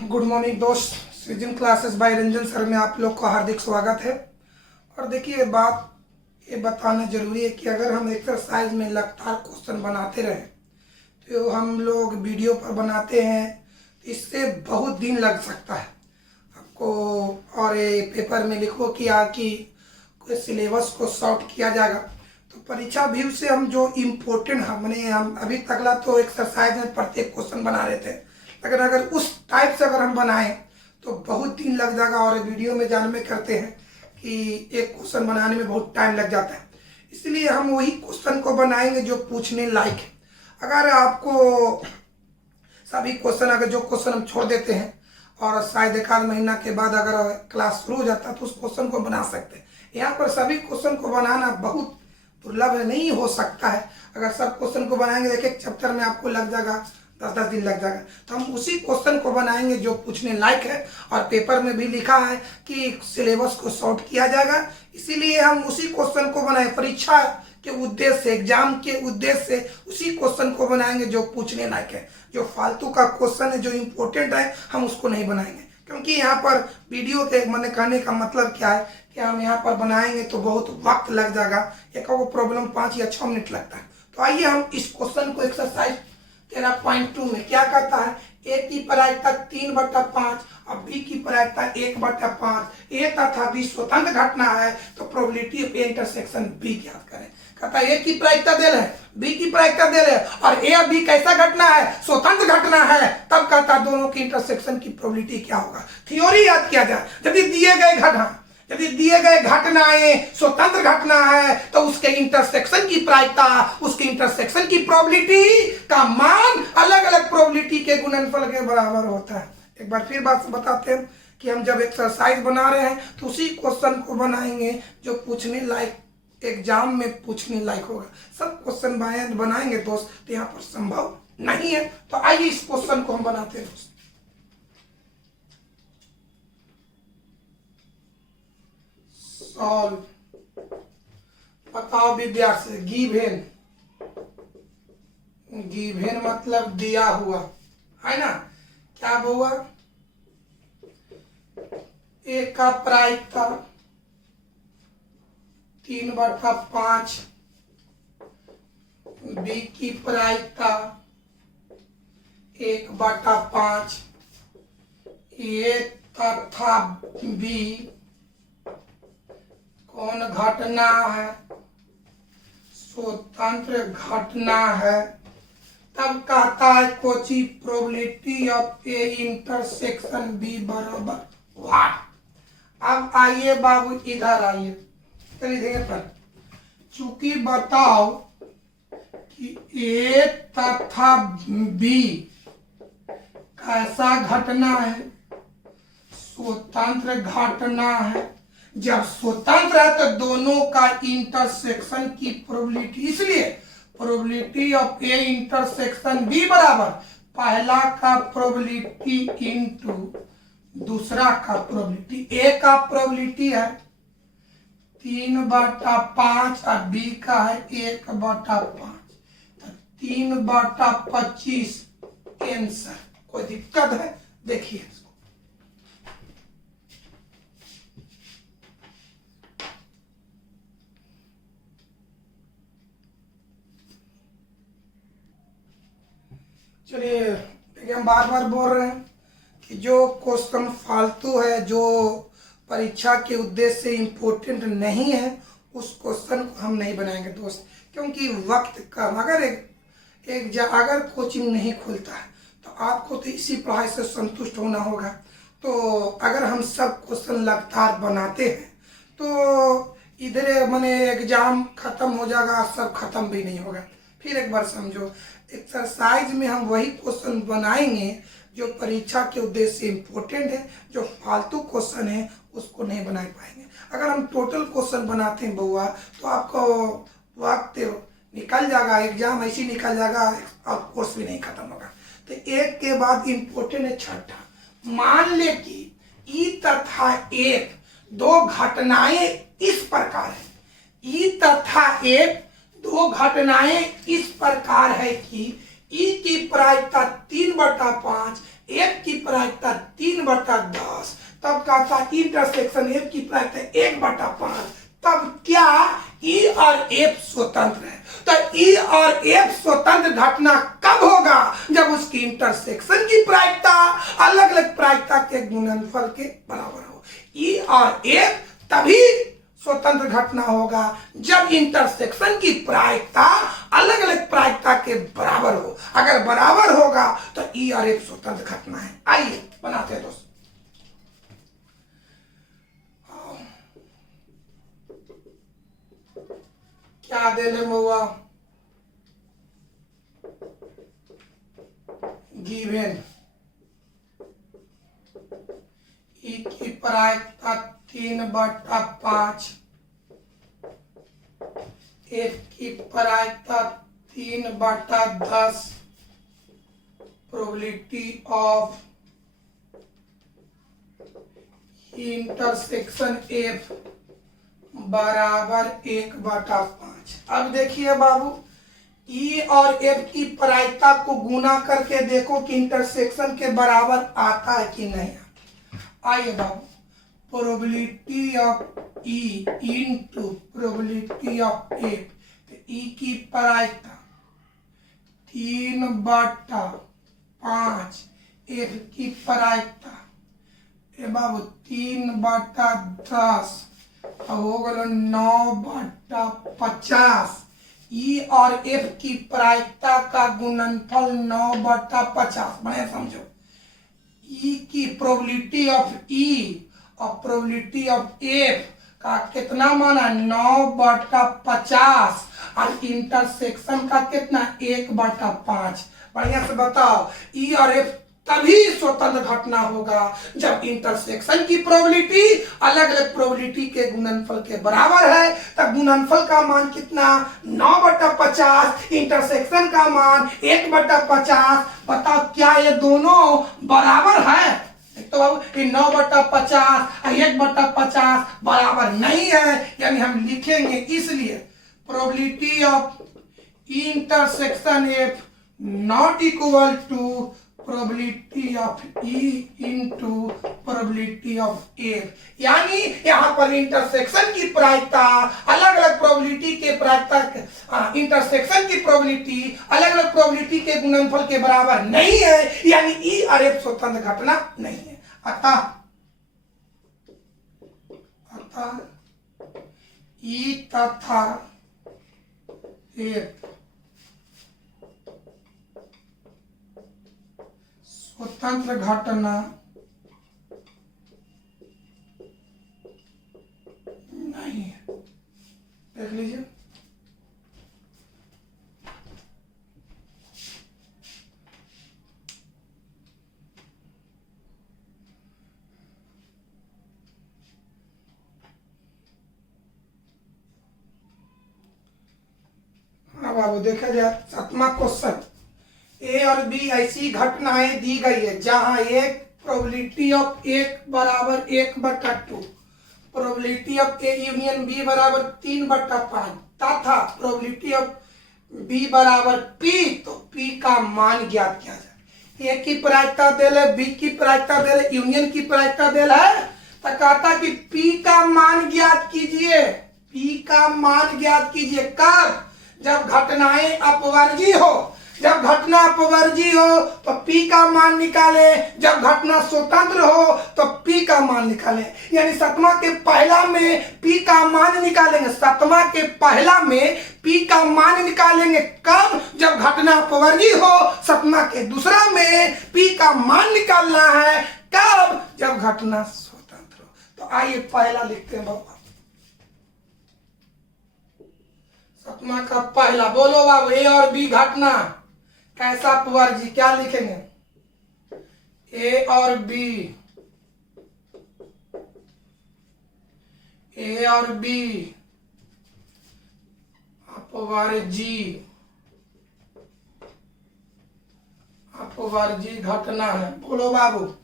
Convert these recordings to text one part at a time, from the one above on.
Good morning दोस्त, सृजन classes bye Ranjan sir में आप लोग का हार्दिक स्वागत है। और देखिए, बात ये बताना जरूरी है कि अगर हम एक्सरसाइज में लगातार क्वेश्चन बनाते रहें तो हम लोग वीडियो पर बनाते हैं तो इससे बहुत दिन लग सकता है आपको। और ये पेपर में लिखो कि कोई सिलेबस को शॉर्ट किया जाएगा तो परीक्षा व्यू से हम जो इम्पोर्टेंट है, मैंने हम अभी तकला तो एक्सरसाइज में प्रत्येक क्वेश्चन बना रहे थे, लेकिन अगर उस टाइप से अगर हम बनाएं तो बहुत दिन लग जाएगा। और वीडियो में जानने करते हैं कि एक क्वेश्चन बनाने में बहुत टाइम लग जाता है, इसलिए हम वही क्वेश्चन को बनाएंगे जो पूछने लायक है। अगर आपको सभी क्वेश्चन, अगर जो क्वेश्चन हम छोड़ देते हैं और शायद एक आध महीना के बाद अगर क्लास शुरू हो जाता है तो उस क्वेश्चन को बना सकते हैं। यहाँ पर सभी क्वेश्चन को बनाना बहुत दुर्लभ नहीं हो सकता है। अगर सब क्वेश्चन को बनाएंगे, देखिए चैप्टर में आपको लग जाएगा 10-10 दिन लग जाएगा, तो हम उसी क्वेश्चन को बनाएंगे जो पूछने लायक है। और पेपर में भी लिखा है कि सिलेबस को शॉर्ट किया जाएगा, इसीलिए हम उसी क्वेश्चन को बनाए। परीक्षा के उद्देश्य से, एग्जाम के उद्देश्य से उसी क्वेश्चन को बनाएंगे जो पूछने लायक है। जो फालतू का क्वेश्चन है, जो इम्पोर्टेंट है, हम उसको नहीं बनाएंगे, क्योंकि यहाँ पर वीडियो के मैंने कहने का मतलब क्या है कि हम यहाँ पर बनाएंगे तो बहुत वक्त लग जाएगा। एक वो प्रॉब्लम 5 या 6 मिनट लगता है। तो आइए हम इस क्वेश्चन को एक्सरसाइज 13.2 में क्या कहता है, ए की प्रायिकता 3/5 और बी की प्रायिकता 1/5। ए तथा बी स्वतंत्र घटना है तो probability of A intersection B ज्ञात करें। कहता है ए की प्रायिकता दे रहे, बी की प्रायिकता दे रहे और ए और बी कैसा घटना है, स्वतंत्र घटना है। तब कहता है दोनों की इंटरसेक्शन की प्रोबेबिलिटी क्या होगा। थ्योरी याद किया जाए, यदि दिए गए घटनाएं स्वतंत्र घटना है तो उसके इंटरसेक्शन की प्रायिकता, उसके इंटरसेक्शन की प्रोबेबिलिटी का मान अलग अलग प्रोबेबिलिटी के गुणनफल के बराबर होता है। एक बार फिर बात बताते हैं कि हम जब एक्सरसाइज बना रहे हैं तो उसी क्वेश्चन को बनाएंगे जो पूछने लायक, एग्जाम में पूछने लायक होगा। सब क्वेश्चन बनाएंगे दोस्त तो यहाँ पर संभव नहीं है। तो आइए इस क्वेश्चन को हम बनाते हैं दोस्त। सॉल्व, बताओ विद्यार्थी। गिवेन मतलब दिया हुआ है ना। क्या हुआ, ए का प्रायिकता 3/5, बी की प्रायिकता 1/5। ए तथा बी कौन घटना है, स्वतंत्र घटना है। तब कहता है कोची probability of A intersection B बराबर व्हाट। अब आइए बाबू इधर आइए, चलिए पर चूंकि बताओ कि ए तथा बी कैसा घटना है, स्वतंत्र घटना है। जब स्वतंत्र है तो दोनों का इंटरसेक्शन की प्रोबेबिलिटी, इसलिए probability of A intersection B बराबर पहला का प्रोबेबिलिटी इंटू दूसरा का प्रोबेबिलिटी। ए का प्रोबेबिलिटी है 3/5 और बी का है 1/5, तो 3/25 आंसर। कोई दिक्कत है, देखिए चलिए। देखिए, हम बार बार बोल रहे हैं कि जो क्वेश्चन फालतू है, जो परीक्षा के उद्देश्य से इम्पोर्टेंट नहीं है, उस क्वेश्चन को हम नहीं बनाएंगे दोस्त, क्योंकि वक्त कम। अगर कोचिंग नहीं खुलता है तो आपको तो इसी पढ़ाई से संतुष्ट होना होगा। तो अगर हम सब क्वेश्चन लगातार बनाते हैं तो इधर मैंने एग्जाम खत्म हो जाएगा, सब खत्म भी नहीं होगा। फिर एक बार समझो, एक्सरसाइज में हम वही क्वेश्चन बनाएंगे जो परीक्षा के उद्देश्य से इम्पोर्टेंट है। जो फालतू क्वेश्चन है उसको नहीं बना पाएंगे। अगर हम टोटल क्वेश्चन बनाते हैं बउआ तो आपको वक्त निकल जाएगा, एग्जाम ऐसी निकल जाएगा और कोर्स भी नहीं खत्म होगा। तो एक के बाद इम्पोर्टेंट है छठा। मान ले कि ई तथा एक दो घटनाएं इस प्रकार है, ई तथा एक दो घटनाएं इस प्रकार है कि ई की प्रायिकता 3/5, एक की प्रायिकता 3/10। तब कहा था इंटरसेक्शन एफ की प्रायिकता 1/5। तब क्या ई और एफ स्वतंत्र है? तो ई और एफ स्वतंत्र घटना कब होगा? जब उसकी इंटरसेक्शन की प्रायिकता अलग अलग प्रायिकता के गुणनफल के बराबर हो। ई और एफ तभी स्वतंत्र घटना होगा जब इंटरसेक्शन की प्रायिकता अलग अलग प्रायिकता के बराबर हो। अगर बराबर होगा तो ई और एफ स्वतंत्र घटना है। आइए बनाते हैं दोस्तों। क्या दे ले महुआ? गिवन ई की प्रायिकता 3/5, एफ की प्रायिकता 3/10, प्रोबेबिलिटी ऑफ इंटरसेक्शन एफ बराबर 1/5। अब देखिए बाबू, ई और एफ की प्रायिकता को गुना करके देखो कि इंटरसेक्शन के बराबर आता है कि नहीं आता। आइए बाबू, probability of E into probability of F, तो ई की प्रायिकता 3/5, एफ की प्रायिकता बाबू 3/10 हो गलो 9/50। ई और एफ की प्रायिकता का गुणनफल 9/50। बढ़िया समझो, ई की प्रोबेबिलिटी ऑफ ई और प्रोबेबिलिटी ऑफ एफ का कितना माना? 9/50 और इंटरसेक्शन का कितना? 1/5। बढ़िया से बताओ, ई और एफ तभी स्वतंत्र घटना होगा जब इंटरसेक्शन की प्रोबेबिलिटी अलग अलग प्रोबेबिलिटी के गुणनफल के बराबर है। तब गुणनफल का मान कितना? 9/50, इंटरसेक्शन का मान 1/50। बताओ क्या ये दोनों बराबर है? तो बाबू 9/50 और 1/50 बराबर नहीं है, यानी हम लिखेंगे इसलिए probability of intersection F not equal to probability of E into probability of F. यानी यहां पर इंटरसेक्शन की प्रायिकता अलग अलग प्रोबेबिलिटी के प्रायिकता इंटरसेक्शन की प्रोबेबिलिटी अलग अलग प्रोबेबिलिटी के गुणनफल के बराबर नहीं है, यानी ई और एफ स्वतंत्र घटना नहीं है। अतः ई तथा एफ स्वतंत्र घटना नहीं है। देख लीजिए, हाँ बाबू देखा जाए 7वां क्वेश्चन, ए और बी ऐसी घटनाएं दी गई है जहां एक प्रोबेबिलिटी ऑफ एक बराबर 1/2, probability of A union B बराबर 3/5 तथा प्रोबेबिलिटी ऑफ बी बराबर पी। तो पी का मान ज्ञात किया जाए। ए की प्रायिकता दे ले, बी की प्रायिकता दे ले, यूनियन की प्रायिकता दे है, तो कहता कि पी का मान ज्ञात कीजिए। पी का मान ज्ञात कीजिए कब? जब घटनाएं अपवर्गी हो। जब घटना अपवर्गी हो तो पी का मान निकाले, जब घटना स्वतंत्र हो तो पी का मान निकाले। यानी 7वां के पहला में पी का मान निकालेंगे। 7वां के पहला में पी का मान निकालेंगे कब? जब घटना अपवर्गी हो। 7वां के दूसरा में पी का मान निकालना है कब? जब घटना स्वतंत्र हो। तो आइए पहला लिखते हैं बाबा। 7वां का पहला बोलो बाबू, ए और बी घटना कैसा अपवर्गी, क्या लिखेंगे? ए और बी, ए और बी अपवर्गी, अपवर्गी घटना है। बोलो बाबू,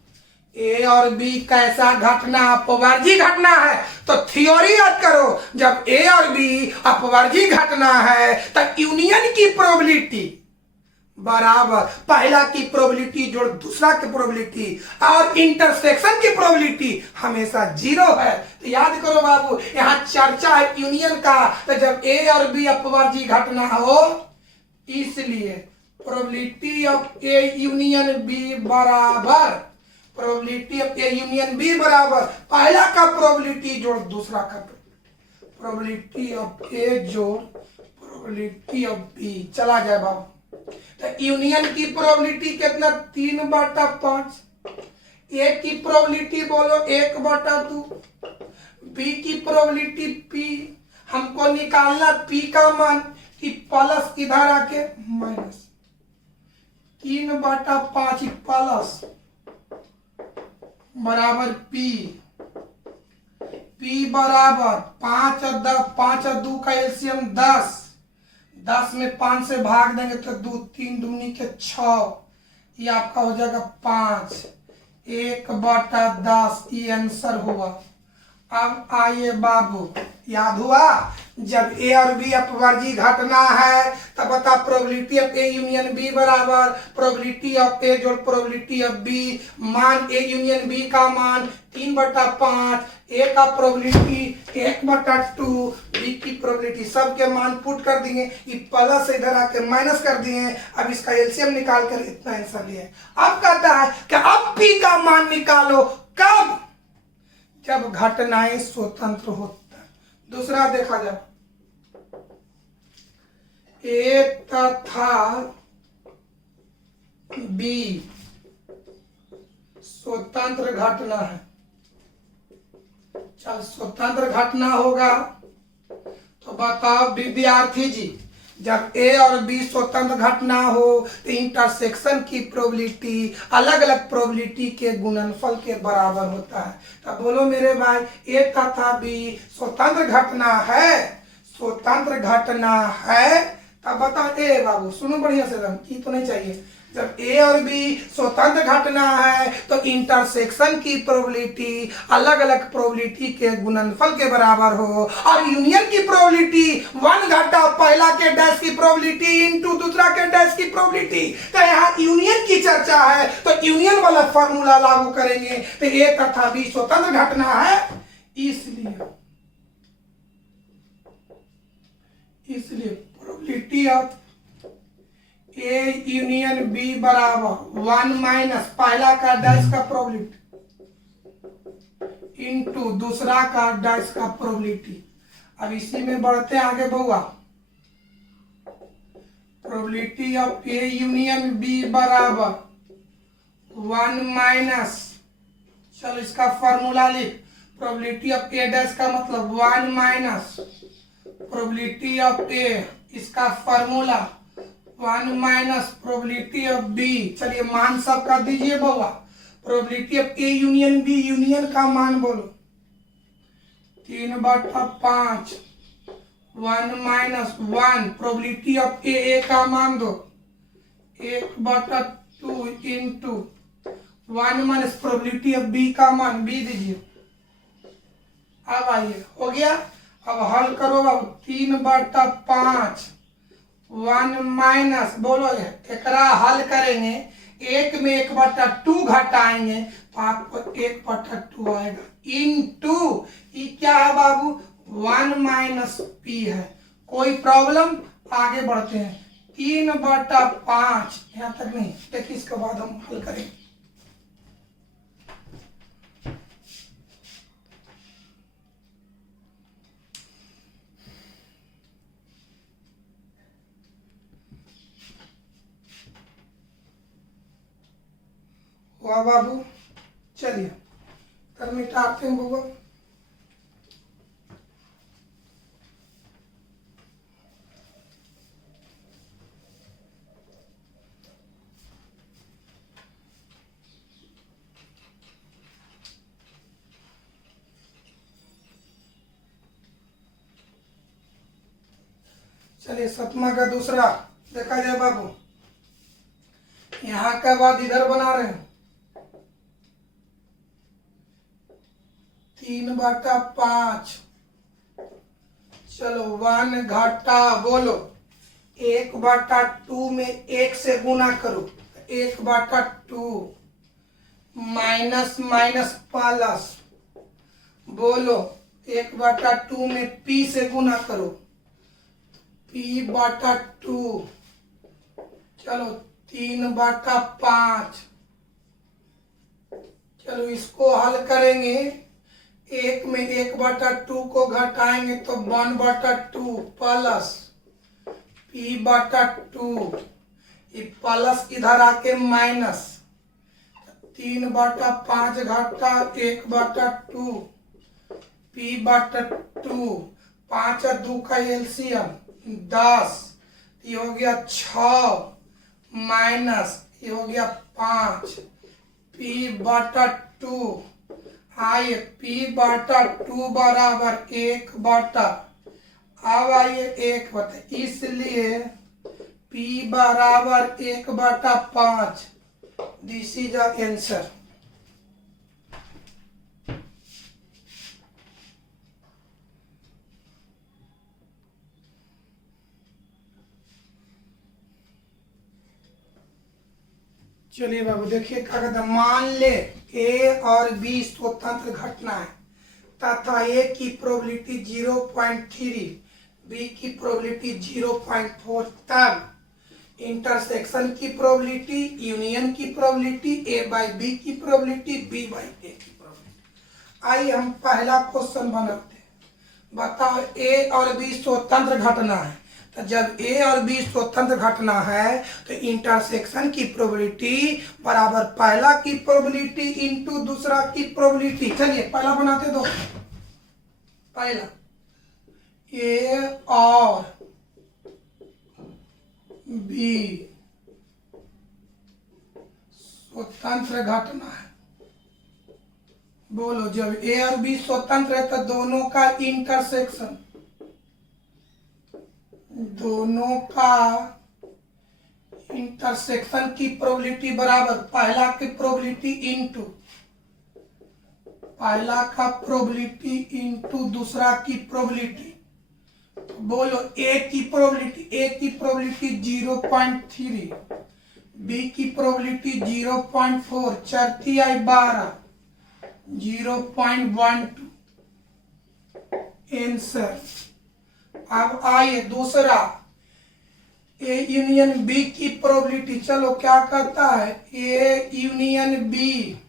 ए और बी कैसा घटना? अपवर्गी घटना है। तो थ्योरी याद करो, जब ए और बी अपवर्गी घटना है तो यूनियन की प्रोबेबिलिटी बराबर पहला की प्रोबेबिलिटी जोड़ दूसरा की प्रोबेबिलिटी और इंटरसेक्शन की प्रोबेबिलिटी हमेशा 0 है। तो याद करो बाबू, यहाँ चर्चा है यूनियन का, तो जब ए और बी अपवर्जी घटना हो, इसलिए probability of A union B बराबर probability of A union B बराबर पहला का प्रोबेबिलिटी जोड़ दूसरा का प्रोबेबिलिटी ऑफ ए जोड़ प्रोबेबिलिटी ऑफ बी। चला जाए बाबू, तो यूनियन की प्रोबेबिलिटी कितना 3/5, ए की प्रोबेबिलिटी बोलो 1/2, बी की प्रोबेबिलिटी पी, हमको निकालना पी का मान कि प्लस इधर आके माइनस 3/5 प्लस बराबर पी, पी बराबर 5 और 2 का एलसीएम 10, 10 में 5 से भाग देंगे तो 2, 3 दूनी के 6, ये आपका हो जाएगा 5, 1/10 ये आंसर हुआ। अब आइए बाबू, याद हुआ जब ए और बी अपवर्जी घटना है तब बता probability of A union B बराबर प्रोबेबिलिटी ऑफ ए जोड़ प्रोबेबिलिटी ऑफ बी, मान ए यूनियन बी का मान 3/5, ए का प्रोबेबिलिटी 1/2, बी की प्रोबेबिलिटी, सबके मान पुट कर दिए, ये प्लस इधर आकर माइनस कर दिए। अब इसका एलसीएम निकाल कर इतना आंसर लिए। अब कहता है कि अब बी का मान निकालो, कब? जब घटनाएं स्वतंत्र होता है। दूसरा देखा जाए, ए तथा बी स्वतंत्र घटना है। चल स्वतंत्र घटना होगा तो बताओ विद्यार्थी जी, जब ए और बी स्वतंत्र घटना हो तो इंटरसेक्शन की प्रोबेबिलिटी अलग अलग प्रोबेबिलिटी के गुणनफल के बराबर होता है। तब बोलो मेरे भाई, ए तथा बी स्वतंत्र घटना है, स्वतंत्र घटना है, तब बताओ ए बाबू सुनो बढ़िया से, की तो नहीं चाहिए। जब ए और बी स्वतंत्र घटना है तो इंटरसेक्शन की प्रोबेबिलिटी अलग अलग प्रोबेबिलिटी के गुणनफल के बराबर हो, और यूनियन की प्रोबेबिलिटी 1 घटा पहला के डैश की प्रोबेबिलिटी इनटू दूसरा के डैश की प्रोबेबिलिटी। तो यहाँ यूनियन की चर्चा है तो यूनियन वाला फॉर्मूला लागू करेंगे, तो ए तथा बी स्वतंत्र घटना है, इसलिए probability of A union B बराबर 1 माइनस पहला का डैश का प्रोबेबिलिटी इनटू दूसरा का डैश का प्रोबेबिलिटी। अब इसी में बढ़ते आगे बउआ, probability of A union B बराबर 1 माइनस, चलो इसका फॉर्मूला लिख, प्रोबेबिलिटी ऑफ ए डैश का मतलब 1 माइनस प्रोबेबिलिटी ऑफ ए, इसका formula 1 minus probability of B. चलिए मान सब कर दीजिए बउआ, probability of A union B, union का मान बोलो 3/5, 1 माइनस 1 प्रोबेबिलिटी ऑफ ए का मान दो 1/2 into 1 minus probability of B का मान बी दीजिए। अब आइए, हो गया। अब हल करो बाबू, 3/5 1 माइनस बोलो, एकरा हल करेंगे, एक में 1/2 घटाएंगे तो आपको 1/2 आएगा, इनटू ये क्या है बाबू 1 माइनस पी है। कोई प्रॉब्लम? आगे बढ़ते हैं, 3/5 यहाँ तक नहीं, देखिए इसके बाद हम हल करेंगे। वाह बाबू, चलिए कर मिटाते हैं बउआ। चलिए 7वां का दूसरा देखा जाए बाबू, यहाँ का बाद इधर बना रहे हैं 3/5, चलो 1 घटा बोलो 1/2 में 1 से गुना करो, 1/2 माइनस माइनस प्लस, बोलो 1/2 में p से गुना करो, p/2, चलो 3/5, चलो इसको हल करेंगे, 1 में 1/2 को घटाएंगे तो 1/2 प्लस p/2, ये प्लस इधर आके माइनस, 3/5 घटा 1/2 p/2, 5 और 2 का एलसीएम 10, ये हो गया 6 माइनस ये हो गया 5, p/2 आइए p/2 बराबर 1/, अब आइए 1/, इसलिए p बराबर 1/5, दिस इज द आंसर। चलिए बाबू देखिए क्या कहते हैं, मान ले ए और बी स्वतंत्र घटना है तथा ए की प्रोबेबिलिटी 0.3, बी की प्रोबेबिलिटी 0.4, तब इंटरसेक्शन की प्रोबेबिलिटी, यूनियन की प्रोबेबिलिटी, ए बाई बी की प्रोबेबिलिटी, बी बाई ए की प्रोबेबिलिटी। आइए हम पहला क्वेश्चन बनाते हैं। बताओ ए और बी स्वतंत्र घटना है, तो जब ए और बी स्वतंत्र घटना है तो इंटरसेक्शन की प्रोबेबिलिटी बराबर पहला की प्रोबेबिलिटी इंटू दूसरा की प्रोबेबिलिटी। चलिए पहला बनाते दो, पहला ए और बी स्वतंत्र घटना है, बोलो जब ए और बी स्वतंत्र है तो दोनों का इंटरसेक्शन, दोनों का इंटरसेक्शन की प्रोबेबिलिटी बराबर पहला की प्रोबेबिलिटी इंटू पहला का प्रोबेबिलिटी इंटू दूसरा की प्रोबेबिलिटी। तो बोलो ए की प्रोबेबिलिटी 0.3, बी की प्रोबेबिलिटी 0.4, चरती आई 12, 0.12 आंसर। अब आइए दूसरा ए यूनियन बी की प्रोबेबिलिटी, चलो क्या करता है ए यूनियन बी,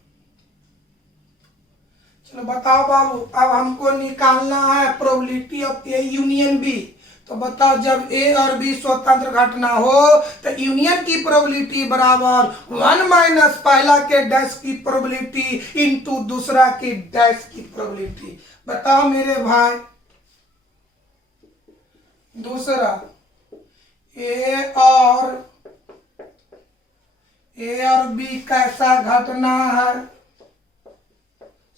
चलो बताओ बाबू अब हमको निकालना है probability of A union B. तो बताओ जब ए और बी स्वतंत्र घटना हो तो यूनियन की प्रोबेबिलिटी बराबर 1 माइनस पहला के डैश की प्रोबेबिलिटी इंटू दूसरा की डैश की प्रोबेबिलिटी। बताओ मेरे भाई दूसरा ए और बी कैसा घटना है,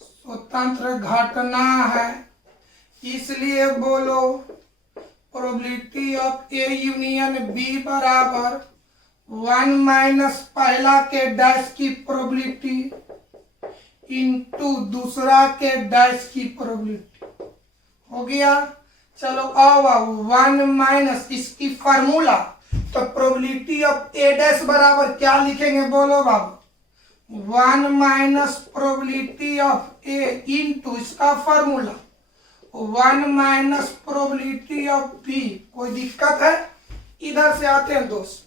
स्वतंत्र घटना है, इसलिए बोलो probability of A union B बराबर 1 माइनस पहला के डैश की प्रोबेबिलिटी इंटू दूसरा के डैश की प्रोबेबिलिटी। हो गया, चलो आओ बाबू 1 माइनस इसकी फार्मूला, तो प्रोबेबिलिटी ऑफ ए डैश बराबर क्या लिखेंगे बोलो बाबू, 1 minus probability of A into इसका formula 1 minus probability of B. कोई दिक्कत है? इधर से आते हैं दोस्त,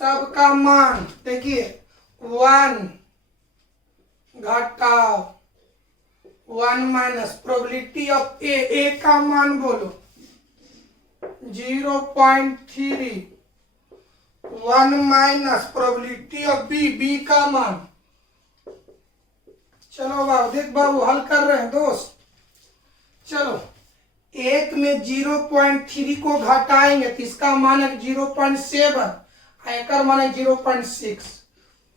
सबका मान देखिए 1 घटाओ 1 माइनस प्रोबेबिलिटी ऑफ ए का मान बोलो 0.3, 1 माइनस प्रोबेबिलिटी ऑफ बी का मान। चलो बाबू देख बाबू हल कर रहे हैं दोस्त, चलो एक में 0.3 को घटाएंगे तो इसका मान है 0.7, एक मान है 0.6,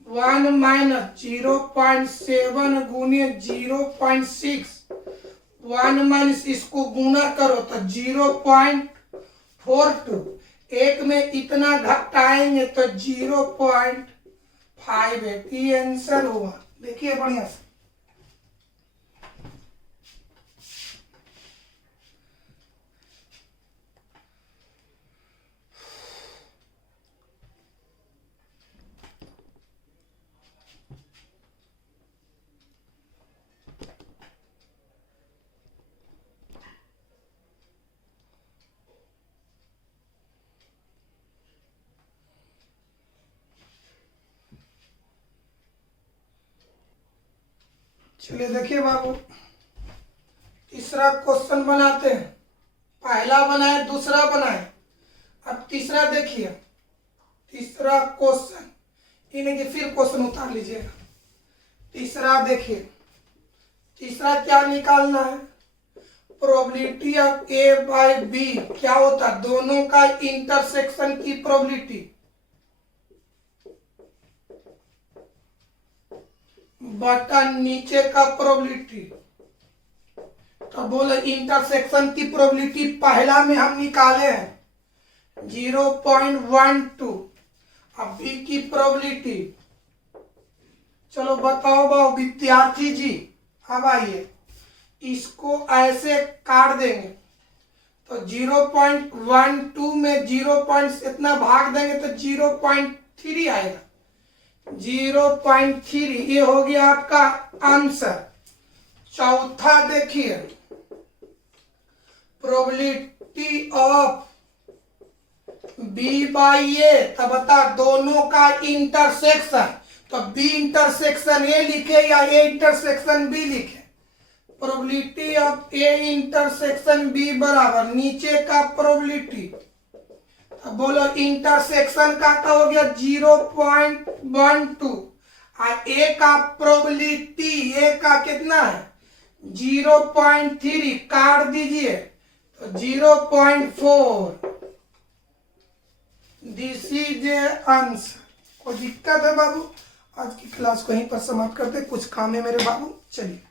1 माइनस 0.7 गुने 0.6, 1 माइनस इसको गुना करो तो 0.42, एक में इतना घटाएंगे तो 0.58, ये आंसर हुआ। देखिए बढ़िया से चलिए देखिए बाबू, तीसरा क्वेश्चन बनाते हैं। पहला बनाए, दूसरा बनाए, अब तीसरा देखिए। तीसरा क्वेश्चन, इन्हें कि फिर क्वेश्चन उतार लीजिएगा। तीसरा देखिए, तीसरा क्या निकालना है? Probability of A by B क्या होता है? दोनों का इंटरसेक्शन की प्रोबेबिलिटी बटा नीचे का प्रोबेबिलिटी। तो बोलो इंटरसेक्शन की प्रोबेबिलिटी पहला में हम निकाले हैं 0.12। अब बी की प्रोबेबिलिटी, चलो बताओ बाबू विद्यार्थी जी, अब आइए इसको ऐसे काट देंगे तो 0.12 में 0. इतना भाग देंगे तो 0.3 आएगा। 0.3 ये हो गया आपका आंसर। चौथा देखिए, प्रोबेबिलिटी ऑफ बी बाई ए, तब बता दोनों का इंटरसेक्शन। तो बी इंटरसेक्शन ए लिखे या ए इंटरसेक्शन बी लिखे? Probability of A intersection B बराबर नीचे का प्रोबेबिलिटी। अब बोलो इंटरसेक्शन का हो गया 0.12 और ए का प्रोबेबिलिटी, ए का कितना है 0.3, काट दीजिए तो 0.4। This is A answer. कोई दिक्कत है बाबू? आज की क्लास को यहीं पर समाप्त करते, कुछ काम है मेरे बाबू, चलिए।